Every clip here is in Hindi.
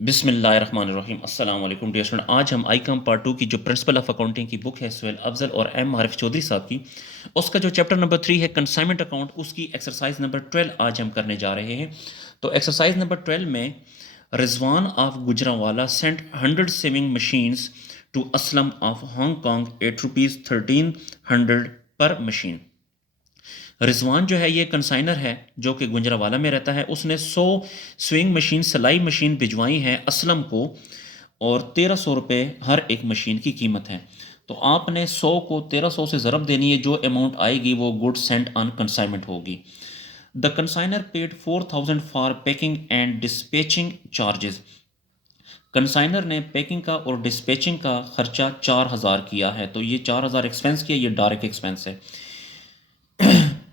बिस्मिल्लाहिर्रहमानिर्रहीम अस्सलाम वालेकुम डियर स्टूडेंट। आज हम आईकॉम पार्ट 2 की जो प्रिंसिपल ऑफ अकाउंटिंग की बुक है सुहेल अफजल और एम आरिफ चौधरी साहब की, उसका जो चैप्टर नंबर 3 है कंसाइनमेंट अकाउंट, उसकी एक्सरसाइज नंबर 12 आज हम करने जा रहे हैं। तो एक्सरसाइज नंबर 12 में Rizwan of Gujranwala sent 100 sewing machines to Aslam of Hong Kong at rupees 1300 पर मशीन। रिजवान जो है ये कंसाइनर है जो कि गुजरांवाला में रहता है। उसने 100 स्विंग मशीन सिलाई मशीन भिजवाई हैं असलम को, और 1300 रुपये हर एक मशीन की कीमत है। तो आपने 100 को 1300 से ज़रब देनी है, जो अमाउंट आएगी वो गुड सेंट ऑन कंसाइनमेंट होगी। The consignor paid 4000 for packing and dispatching charges. Consignor ने पैकिंग का और डिस्पैचिंग का खर्चा 4000 किया है। तो ये 4000 एक्सपेंस किया, ये डायरेक्ट एक्सपेंस है।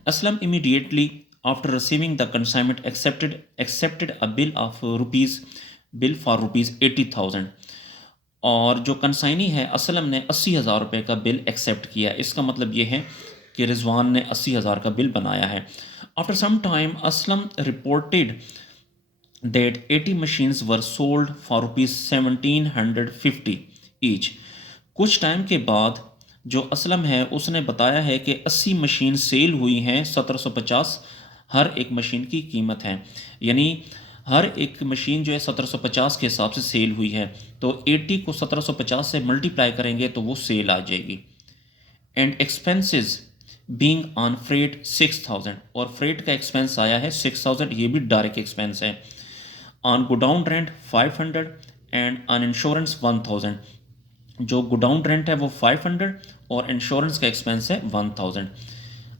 Aslam immediately after receiving the consignment accepted a bill for rupees 80,000। और जो कंसाइनी है असलम ने 80,000 रुपये का बिल एक्सेप्ट किया। इसका मतलब ये है कि रिजवान ने 80,000 का बिल बनाया है। After some time Aslam reported that 80 machines were sold for rupees 1750 each। कुछ टाइम के बाद जो असलम है उसने बताया है कि 80 मशीन सेल हुई हैं 1750, हर एक मशीन की कीमत है, यानी हर एक मशीन जो है 1750 के हिसाब से सेल हुई है। तो 80 को 1750 से मल्टीप्लाई करेंगे तो वो सेल आ जाएगी। And expenses being on freight 6000, और फ्रेट का एक्सपेंस आया है 6000, ये भी डायरेक्ट एक्सपेंस है। On godown rent 500 and on insurance 1000। जो गोडाउन रेंट है वो 500 और इंश्योरेंस का एक्सपेंस है 1000।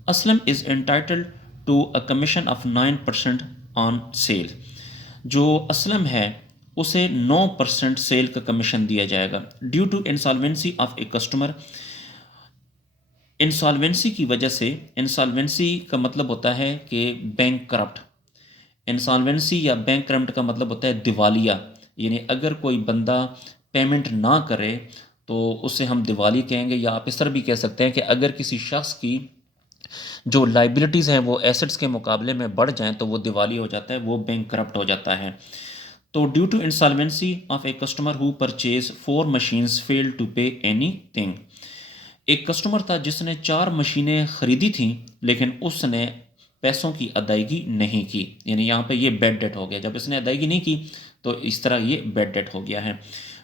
Aslam is entitled to a commission of 9% on sale. जो असलम है उसे 9% सेल का कमीशन दिया जाएगा। Due to insolvency of a customer, insolvency की वजह से, इंसॉल्वेंसी का मतलब होता है कि बैंक करप्ट, इंसॉल्वेंसी या बैंक करप्ट का मतलब होता है दिवालिया, यानी अगर कोई बंदा पेमेंट ना करे तो उसे हम दिवाली कहेंगे। या आप इस तरह भी कह सकते हैं कि अगर किसी शख्स की जो लाइबिलिटीज़ हैं वो एसेट्स के मुकाबले में बढ़ जाएं तो वो दिवाली हो जाता है, वो बैंक करप्ट हो जाता है। तो due to insolvency of a customer who purchase 4 machines fail to pay anything. एक कस्टमर था जिसने 4 मशीनें खरीदी थी लेकिन उसने पैसों की अदायगी नहीं की, यानी यहाँ पे ये बैड डेट हो गया। जब इसने अदायगी नहीं की तो इस तरह ये बैड डेट हो गया है।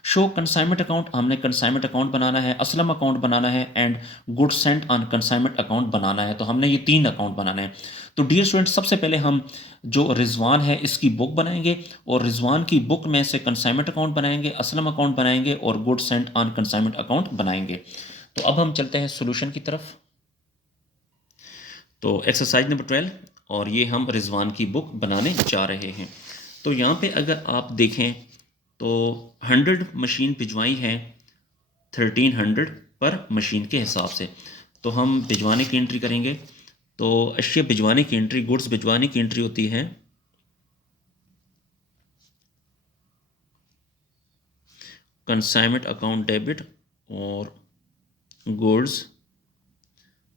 शो कंसाइनमेंट अकाउंट, हमने कंसाइनमेंट अकाउंट बनाना है, असलम अकाउंट बनाना है and good sent on consignment account बनाना है। तो हमने ये 3 अकाउंट बनाने हैं। तो डियर स्टूडेंट, सबसे पहले हम जो रिजवान है इसकी बुक बनाएंगे, और रिजवान की बुक में से कंसाइनमेंट अकाउंट बनाएंगे, असलम अकाउंट बनाएंगे और good sent on consignment account बनाएंगे। तो अब हम चलते हैं सॉल्यूशन की तरफ। तो एक्सरसाइज नंबर 12, और ये हम रिजवान की बुक बनाने जा रहे हैं। तो यहाँ पे अगर आप देखें तो 100 मशीन भिजवाई है 1300 पर मशीन के हिसाब से। तो हम भिजवाने की एंट्री करेंगे। तो अशिया भिजवाने की एंट्री, गुड्स भिजवाने की एंट्री होती है कंसाइनमेंट अकाउंट डेबिट और goods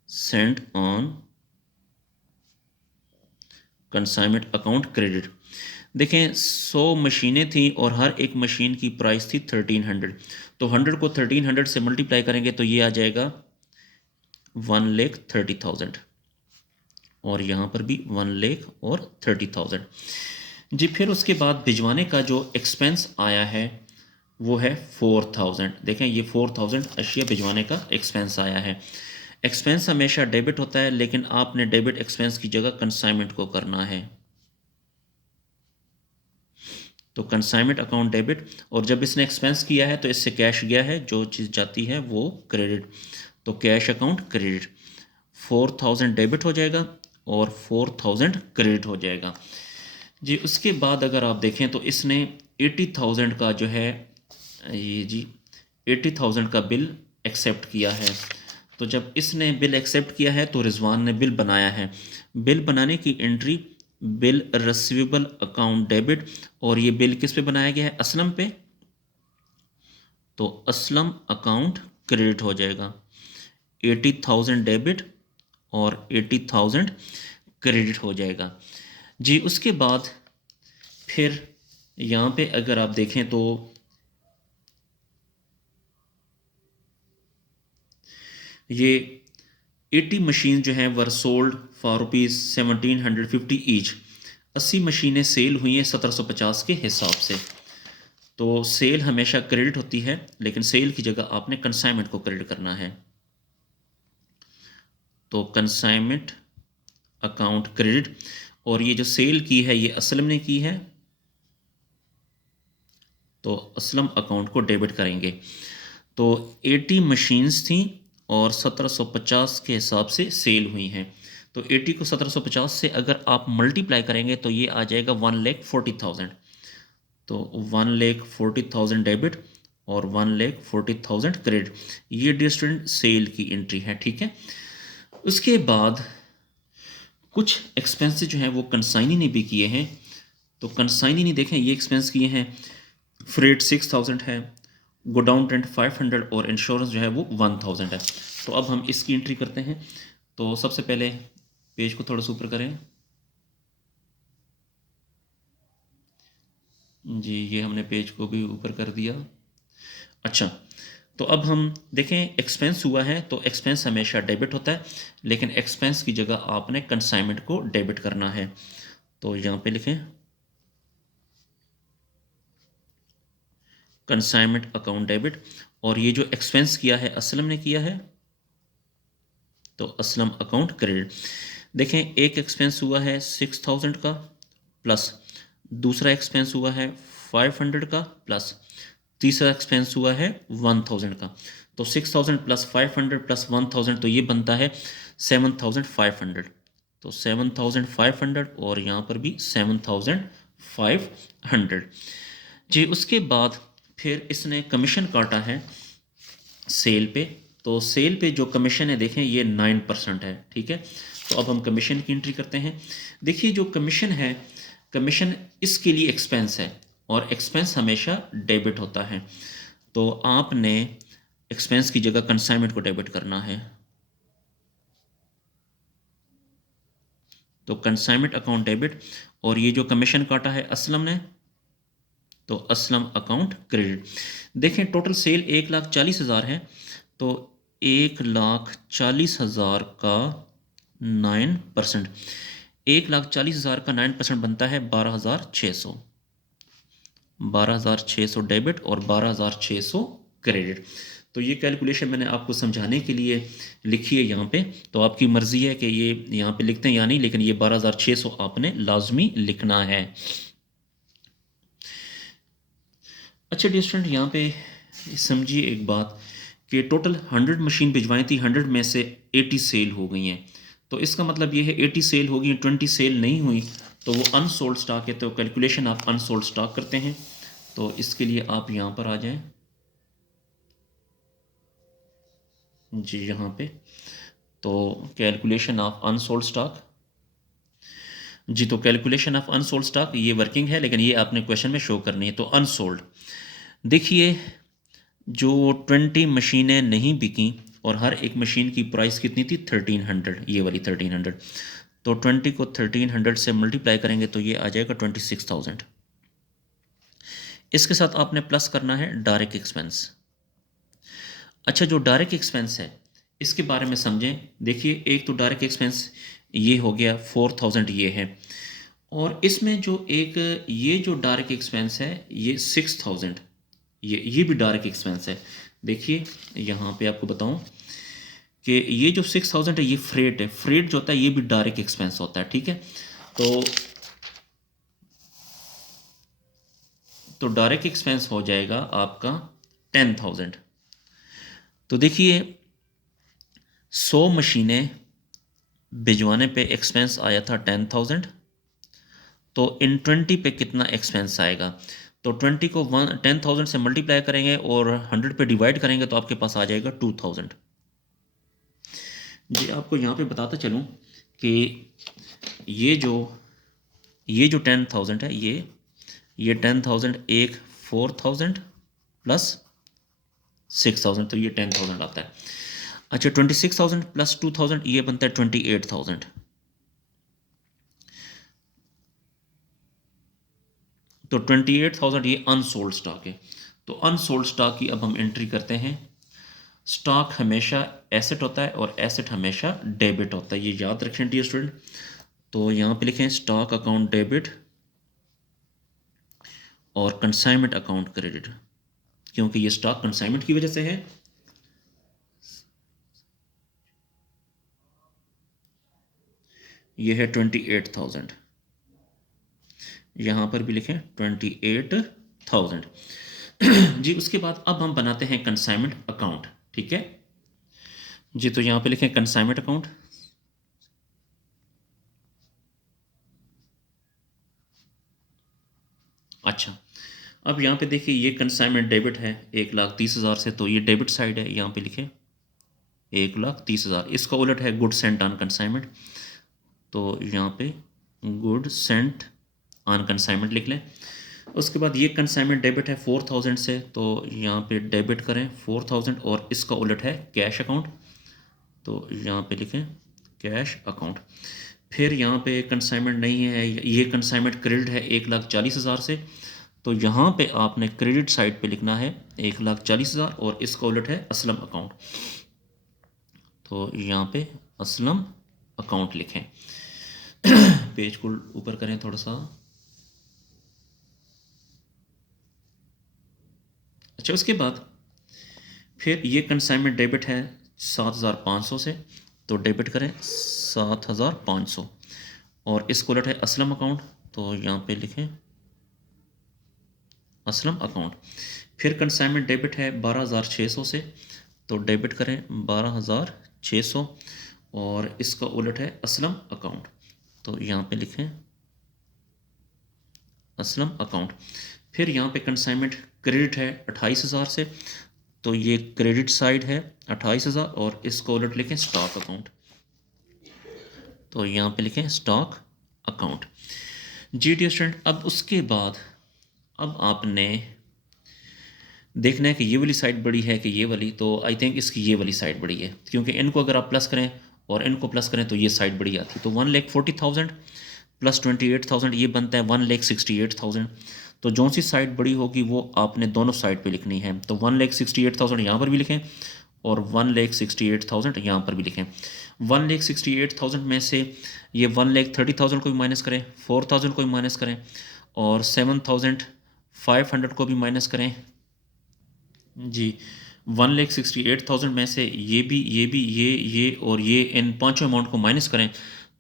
sent on consignment account credit. देखें 100 मशीनें थी और हर एक मशीन की प्राइस थी 1300। तो 100 को 1300 से मल्टीप्लाई करेंगे तो ये आ जाएगा 1,30,000, और यहाँ पर भी 1,30,000 जी। फिर उसके बाद भिजवाने का जो एक्सपेंस आया है वो है 4000। देखें ये 4000 अशिया भिजवाने का एक्सपेंस आया है। एक्सपेंस हमेशा डेबिट होता है, लेकिन आपने डेबिट एक्सपेंस की जगह कंसाइनमेंट को करना है। तो कंसाइनमेंट अकाउंट डेबिट, और जब इसने एक्सपेंस किया है तो इससे कैश गया है, जो चीज़ जाती है वो क्रेडिट। तो कैश अकाउंट क्रेडिट, 4000 डेबिट हो जाएगा और 4000 क्रेडिट हो जाएगा जी। उसके बाद अगर आप देखें तो इसने 80,000 का जो है ये जी 80,000 का बिल एक्सेप्ट किया है। तो जब इसने बिल एक्सेप्ट किया है तो रिजवान ने बिल बनाया है। बिल बनाने की entry bill receivable account debit, और ये बिल किस पे बनाया गया है? असलम पे। तो असलम अकाउंट क्रेडिट हो जाएगा, 80,000 डेबिट और 80,000 क्रेडिट हो जाएगा जी। उसके बाद फिर यहाँ पे अगर आप देखें तो ये 80 मशीन जो हैं वर सोल्ड फॉर ₹1750 ईच। 80 मशीनें सेल हुई हैं 1750 के हिसाब से। तो सेल हमेशा क्रेडिट होती है, लेकिन सेल की जगह आपने कंसाइनमेंट को क्रेडिट करना है। तो कंसाइनमेंट अकाउंट क्रेडिट, और ये जो सेल की है ये असलम ने की है, तो असलम अकाउंट को डेबिट करेंगे। तो 80 मशीन्स थी और 1750 के हिसाब से सेल हुई हैं। तो 80 को 1750 से अगर आप मल्टीप्लाई करेंगे तो ये आ जाएगा 1,40,000। तो 1,40,000 डेबिट और 1,40,000 क्रेडिट। ये डियर स्टूडेंट सेल की एंट्री है, ठीक है। उसके बाद कुछ एक्सपेंसेस जो हैं वो कंसाइनी ने भी किए हैं। तो कंसाइनी ने देखें ये एक्सपेंस किए हैं, फ्रेट 6,000 है, गोडाउन रेंट 500 और इंश्योरेंस जो है वो 1,000 है। तो अब हम इसकी एंट्री करते हैं। तो सबसे पहले पेज को थोड़ा सा ऊपर करें जी, ये हमने पेज को भी ऊपर कर दिया। अच्छा, तो अब हम देखें एक्सपेंस हुआ है, तो एक्सपेंस हमेशा डेबिट होता है, लेकिन एक्सपेंस की जगह आपने कंसाइनमेंट को डेबिट करना है। तो यहाँ पे लिखें कंसाइनमेंट अकाउंट डेबिट, और ये जो एक्सपेंस किया है असलम ने किया है, तो असलम अकाउंट क्रेडिट। देखें एक एक्सपेंस हुआ है 6,000 का, प्लस दूसरा एक्सपेंस हुआ है 500 का, प्लस तीसरा एक्सपेंस हुआ है 1,000 का। तो 6,000 प्लस 500 प्लस 1,000, तो ये बनता है 7,500। तो 7,500 और यहाँ पर भी 7,500 जी। उसके बाद फिर इसने कमीशन काटा है सेल पे। तो सेल पे जो कमीशन है देखें ये 9% है, ठीक है। तो अब हम कमीशन की एंट्री करते हैं। देखिए जो कमीशन है, कमीशन इसके लिए एक्सपेंस है, और एक्सपेंस हमेशा डेबिट होता है। तो आपने एक्सपेंस की जगह कंसाइनमेंट को डेबिट करना है। तो कंसाइनमेंट अकाउंट डेबिट, और ये जो कमीशन काटा है असलम ने, तो असलम अकाउंट क्रेडिट। देखें टोटल सेल 1,40,000 है, तो 1,40,000 का 9%, 1,40,000 का 9% बनता है 12,600। 12,600 डेबिट और 12,600 क्रेडिट। तो ये कैलकुलेशन मैंने आपको समझाने के लिए लिखी है यहाँ पे। तो आपकी मर्ज़ी है कि ये यहाँ पे लिखते हैं या नहीं, लेकिन ये 12,600 आपने लाजमी लिखना है। अच्छा डियर स्टूडेंट, यहाँ पे समझिए एक बात कि टोटल 100 मशीन भिजवाई थी, 100 में से 80 सेल हो गई हैं। तो इसका मतलब ये है 80 सेल हो गई, 20 सेल नहीं हुई, तो वो अनसोल्ड स्टॉक है। तो कैलकुलेशन आप अनसोल्ड स्टॉक करते हैं। तो इसके लिए आप यहाँ पर आ जाएं जी, यहाँ पे तो कैलकुलेशन ऑफ अनसोल्ड स्टॉक जी। तो कैलकुलेशन ऑफ अनसोल्ड स्टॉक ये वर्किंग है, लेकिन ये आपने क्वेश्चन में शो करनी है। तो अनसोल्ड देखिए, जो 20 मशीनें नहीं बिकी और हर एक मशीन की प्राइस कितनी थी 1300, ये वाली 1300। तो 20 को 1300 से मल्टीप्लाई करेंगे तो ये आ जाएगा 26,000। इसके साथ आपने प्लस करना है डायरेक्ट एक्सपेंस। अच्छा, जो डायरेक्ट एक्सपेंस है इसके बारे में समझें। देखिए एक तो डायरेक्ट एक्सपेंस ये हो गया 4,000 ये है, और इसमें जो एक ये जो डायरेक्ट एक्सपेंस है ये 6,000, ये भी डायरेक्ट एक्सपेंस है। देखिए यहाँ पे आपको बताऊं कि ये जो 6,000 है ये फ्रेट है। फ्रेट जो होता है ये भी डायरेक्ट एक्सपेंस होता है, ठीक है। तो डायरेक्ट एक्सपेंस हो जाएगा आपका 10,000। तो देखिए 100 मशीनें भिजवाने पे एक्सपेंस आया था 10,000। तो इन 20 पे कितना एक्सपेंस आएगा? तो 20 को 10,000 से मल्टीप्लाई करेंगे और 100 पे डिवाइड करेंगे तो आपके पास आ जाएगा 2,000 जी। आपको यहाँ पे बताता चलूँ कि ये जो 10,000 है, ये 10,000 एक 4,000 प्लस 6,000, तो ये 10,000 आता है। अच्छा, 26,000 प्लस 2,000 ये बनता है 28,000। तो 28,000 ये अनसोल्ड स्टॉक है। तो अनसोल्ड स्टॉक की अब हम एंट्री करते हैं। स्टॉक हमेशा एसेट होता है और एसेट हमेशा डेबिट होता है, ये याद रखें डियर स्टूडेंट। तो यहाँ पे लिखें स्टॉक अकाउंट डेबिट और कंसाइनमेंट अकाउंट क्रेडिट, क्योंकि ये स्टॉक कंसाइनमेंट की वजह से है। ये है 28,000, यहाँ पर भी लिखें 28,000। जी उसके बाद अब हम बनाते हैं कंसाइनमेंट अकाउंट, ठीक है जी। तो यहाँ पे लिखें कंसाइनमेंट अकाउंट। अच्छा, अब यहाँ पे देखिए ये कंसाइनमेंट डेबिट है 1,30,000 से, तो ये डेबिट साइड है, यहाँ पे लिखें 1,30,000। इसका उलट है गुड सेंट ऑन कंसाइनमेंट, तो यहाँ पे गुड सेंट ऑन कंसाइनमेंट लिख लें। उसके बाद ये कंसाइनमेंट डेबिट है 4,000 से, तो यहाँ पे डेबिट करें 4,000 और इसका उलट है कैश अकाउंट, तो यहाँ पे लिखें कैश अकाउंट। फिर यहाँ पे कंसाइनमेंट नहीं है, ये कंसाइनमेंट क्रेडिट है 1,40,000 से, तो यहाँ पे आपने क्रेडिट साइड पे लिखना है 1,40,000 और इसका उलट है असलम अकाउंट, तो यहाँ पे असलम अकाउंट लिखें। पेज को ऊपर करें थोड़ा सा। अच्छा, उसके बाद फिर ये कंसाइनमेंट डेबिट है 7,500 से, तो डेबिट करें 7,500 और इसको उलट है असलम अकाउंट, तो यहाँ पे लिखें असलम अकाउंट। फिर कंसाइनमेंट डेबिट है 12,600 से, तो डेबिट करें 12,600 और इसका उलट है असलम अकाउंट, तो यहाँ पे लिखें असलम अकाउंट। फिर यहाँ पे कंसाइनमेंट क्रेडिट है 28,000 से, तो ये क्रेडिट साइड है 28,000 और इसको उलट लिखें स्टॉक अकाउंट, तो यहाँ पे लिखें स्टॉक अकाउंट। जी डियर स्टूडेंट, अब उसके बाद अब आपने देखना है कि ये वाली साइड बड़ी है कि ये वाली, तो आई थिंक इसकी ये वाली साइड बड़ी है, क्योंकि इनको अगर आप प्लस करें और इनको प्लस करें तो ये साइड बड़ी आती है। तो 1,40,000 प्लस 28,000 ये बनता है 1,68,000। तो जो सी साइड बड़ी होगी वो आपने दोनों साइड पे लिखनी है, तो 1,68,000 यहाँ पर भी लिखें और 1,68,000 यहाँ पर भी लिखें। 1,68,000 में से ये 1,30,000 को भी माइनस करें, 4,000 को भी माइनस करें और 7,500 को भी माइनस करें। जी 1,68,000 में से ये और ये इन पांचों अमाउंट को माइनस करें,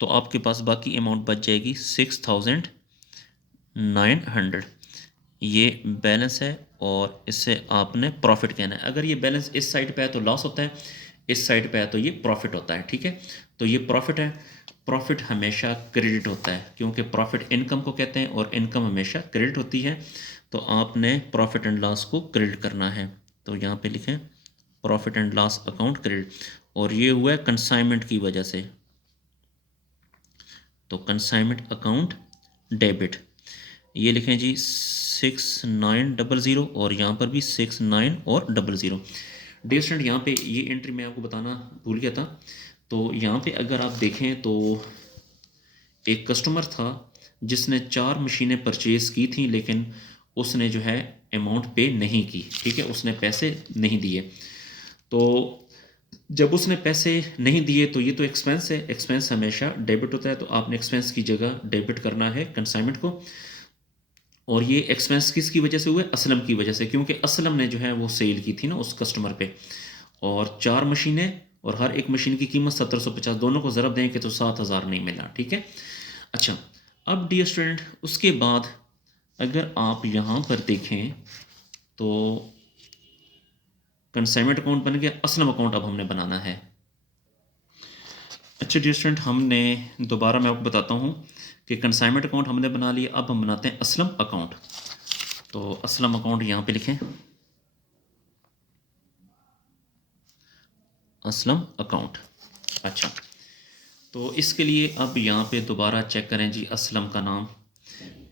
तो आपके पास बाकी अमाउंट बच जाएगी 6,900। ये बैलेंस है और इससे आपने प्रॉफिट कहना है। अगर ये बैलेंस इस साइड पे है तो लॉस होता है, इस साइड पे है तो ये प्रॉफिट होता है, ठीक है। तो ये प्रॉफिट है, प्रॉफिट हमेशा क्रेडिट होता है, क्योंकि प्रॉफिट इनकम को कहते हैं और इनकम हमेशा क्रेडिट होती है। तो आपने प्रॉफिट एंड लॉस को क्रेडिट करना है, तो यहाँ पे लिखें profit and loss account credit, और ये हुआ है कंसाइनमेंट की वजह से, तो कंसाइनमेंट अकाउंट डेबिट। ये लिखें जी 6,900 और यहाँ पर भी 6,9 और 00। डियर स्टूडेंट, यहाँ पे ये एंट्री मैं आपको बताना भूल गया था। तो यहाँ पे अगर आप देखें तो एक कस्टमर था जिसने 4 मशीनें परचेज़ की थी, लेकिन उसने जो है अमाउंट पे नहीं की, ठीक है, उसने पैसे नहीं दिए। तो जब उसने पैसे नहीं दिए तो ये तो एक्सपेंस है, एक्सपेंस हमेशा डेबिट होता है, तो आपने एक्सपेंस की जगह डेबिट करना है कंसाइनमेंट को। और ये एक्सपेंस किसकी वजह से हुए? असलम की वजह से, क्योंकि असलम ने जो है वो सेल की थी ना उस कस्टमर पे, और 4 मशीनें और हर एक मशीन की कीमत 1750, दोनों को ज़रब दें कि तो 7,000 नहीं मिला, ठीक है। अच्छा, अब डियर स्टूडेंट उसके बाद अगर आप यहाँ पर देखें तो कंसाइनमेंट अकाउंट बन गया, असलम अकाउंट अब हमने बनाना है। अच्छा डियर स्टूडेंट, हमने दोबारा मैं आपको बताता हूँ कि कंसाइनमेंट अकाउंट हमने बना लिया, अब हम बनाते हैं असलम अकाउंट। तो असलम अकाउंट यहाँ पे लिखें असलम अकाउंट। अच्छा, तो इसके लिए अब यहाँ पे दोबारा चेक करें जी, असलम का नाम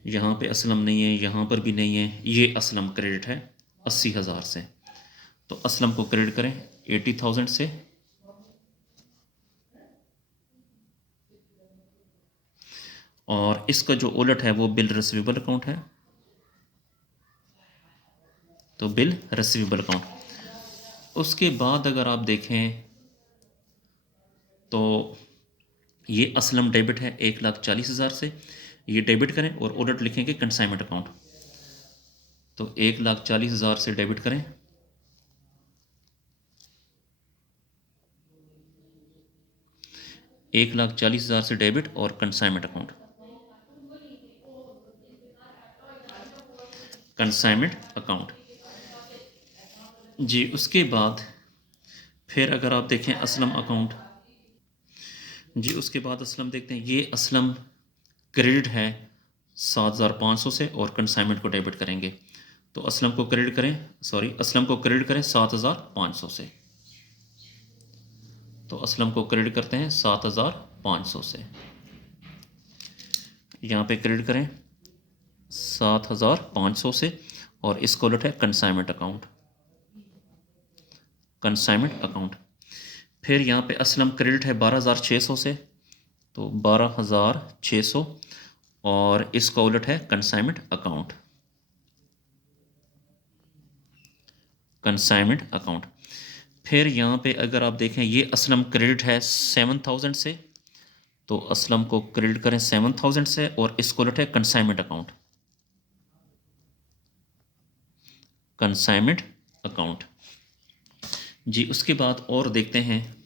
यहाँ पे असलम नहीं है, यहाँ पर भी नहीं है, ये असलम क्रेडिट है 80,000 से, तो असलम को क्रेडिट करें 80,000 से। और इसका जो उलट है वो बिल रिसीवेबल अकाउंट है, तो बिल रिसीवेबल अकाउंट। उसके बाद अगर आप देखें तो ये असलम डेबिट है 1,40,000 से, ये डेबिट करें और ऑडिट लिखेंगे कंसाइनमेंट अकाउंट। तो 1,40,000 से डेबिट करें, $1,40,000 से डेबिट और कंसाइनमेंट अकाउंट, कंसाइनमेंट अकाउंट जी। उसके बाद फिर अगर आप देखें असलम अकाउंट जी, उसके बाद असलम देखते हैं, ये असलम क्रेडिट है 7,500 से और कंसाइनमेंट को डेबिट करेंगे। तो असलम को क्रेडिट करें, असलम को क्रेडिट करें 7,500 से। तो असलम को क्रेडिट करते हैं 7,500 से, यहाँ पे क्रेडिट करें 7,500 से और इसको उलट है कंसाइनमेंट अकाउंट, कंसाइनमेंट अकाउंट। फिर यहाँ पे असलम क्रेडिट है 12,600 से, तो 12,600 और इसका उलट है कंसाइनमेंट अकाउंट, कंसाइनमेंट अकाउंट। फिर यहाँ पे अगर आप देखें, ये असलम क्रेडिट है 7,000 से, तो असलम को क्रेडिट करें 7,000 से और इसको उलट है कंसाइनमेंट अकाउंट, कंसाइनमेंट अकाउंट जी। उसके बाद और देखते हैं,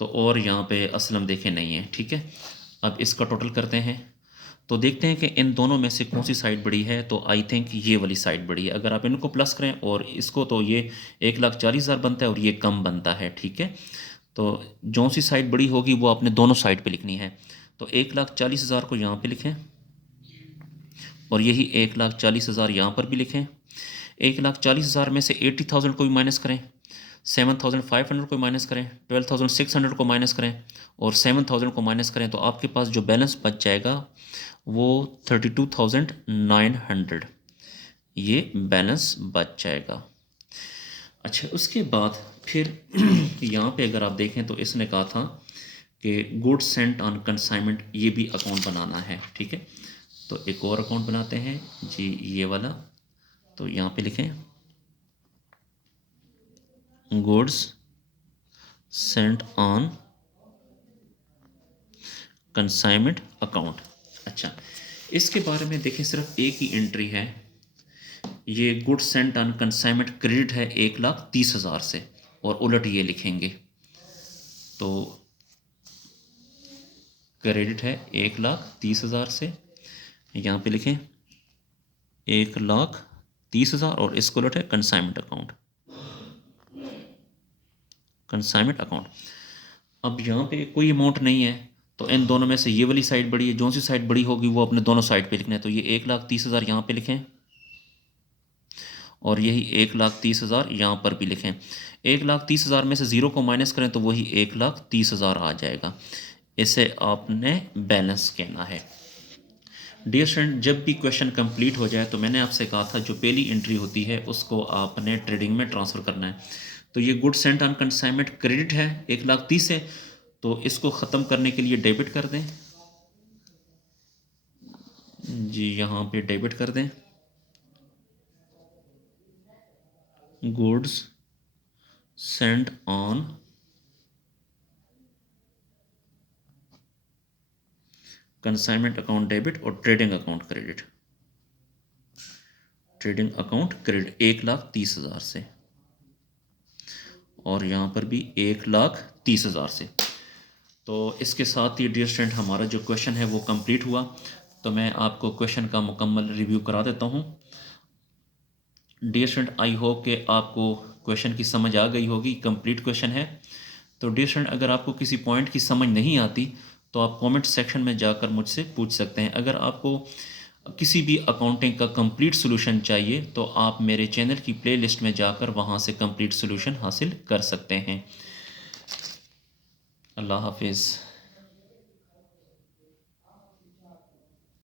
तो और यहाँ पे असलम देखें नहीं है, ठीक है। अब इसका टोटल करते हैं, तो देखते हैं कि इन दोनों में से कौन सी साइड बड़ी है। तो आई थिंक ये वाली साइड बड़ी है। अगर आप इनको प्लस करें और इसको, तो ये 1,40,000 बनता है और ये कम बनता है, ठीक है। तो जो सी साइड बड़ी होगी वो आपने दोनों साइड पे लिखनी है। तो 1,40,000 को यहाँ पे लिखें और यही 1,40,000 यहाँ पर भी लिखें। 1,40,000 में से 80,000 को भी माइनस करें, 7,500 को माइनस करें, 12,600 को माइनस करें और 7,000 को माइनस करें, तो आपके पास जो बैलेंस बच जाएगा वो 32,900 ये बैलेंस बच जाएगा। अच्छा, उसके बाद फिर यहाँ पे अगर आप देखें तो इसने कहा था कि गुड्स सेंट ऑन कंसाइनमेंट, ये भी अकाउंट बनाना है, ठीक है। तो एक और अकाउंट बनाते हैं जी, ये वाला। तो यहाँ पे लिखें goods sent on consignment account. अच्छा, इसके बारे में देखें, सिर्फ एक ही एंट्री है, ये goods sent on consignment credit है 1,30,000 से और उलट ये लिखेंगे। तो क्रेडिट है 1,30,000 से, यहाँ पे लिखें 1,30,000 और इसको उलट है कंसाइनमेंट अकाउंट, कंसाइनमेंट अकाउंट। अब यहाँ पे कोई अमाउंट नहीं है, तो इन दोनों में से ये वाली साइड बड़ी है, जो सी साइड बड़ी होगी वो अपने दोनों साइड पे लिखना है। तो ये 1,30,000 यहाँ पे लिखें और यही 1,30,000 यहाँ पर भी लिखें। 1,30,000 में से 0 को माइनस करें तो वही 1,30,000 आ जाएगा। इसे आपने बैलेंस कहना है। डियर स्टूडेंट, जब भी क्वेश्चन कंप्लीट हो जाए तो मैंने आपसे कहा था जो पहली एंट्री होती है उसको आपने ट्रेडिंग में ट्रांसफ़र करना है। तो ये good sent on consignment credit है 1,30,000 से, तो इसको ख़त्म करने के लिए डेबिट कर दें जी, यहाँ पे डेबिट कर दें goods sent on consignment account debit और trading account credit, trading account credit 1,30,000 से और यहाँ पर भी 1,30,000 से। तो इसके साथ ही डियर स्टूडेंट हमारा जो क्वेश्चन है वो कंप्लीट हुआ। तो मैं आपको क्वेश्चन का मुकम्मल रिव्यू करा देता हूँ। डियर स्टूडेंट, आई होप कि आपको क्वेश्चन की समझ आ गई होगी, कंप्लीट क्वेश्चन है। तो डियर स्टूडेंट, अगर आपको किसी पॉइंट की समझ नहीं आती तो आप कमेंट सेक्शन में जाकर मुझसे पूछ सकते हैं। अगर आपको किसी भी अकाउंटिंग का कंप्लीट सोल्यूशन चाहिए तो आप मेरे चैनल की प्लेलिस्ट में जाकर वहाँ से कंप्लीट सोल्यूशन हासिल कर सकते हैं। अल्लाह हाफिज़।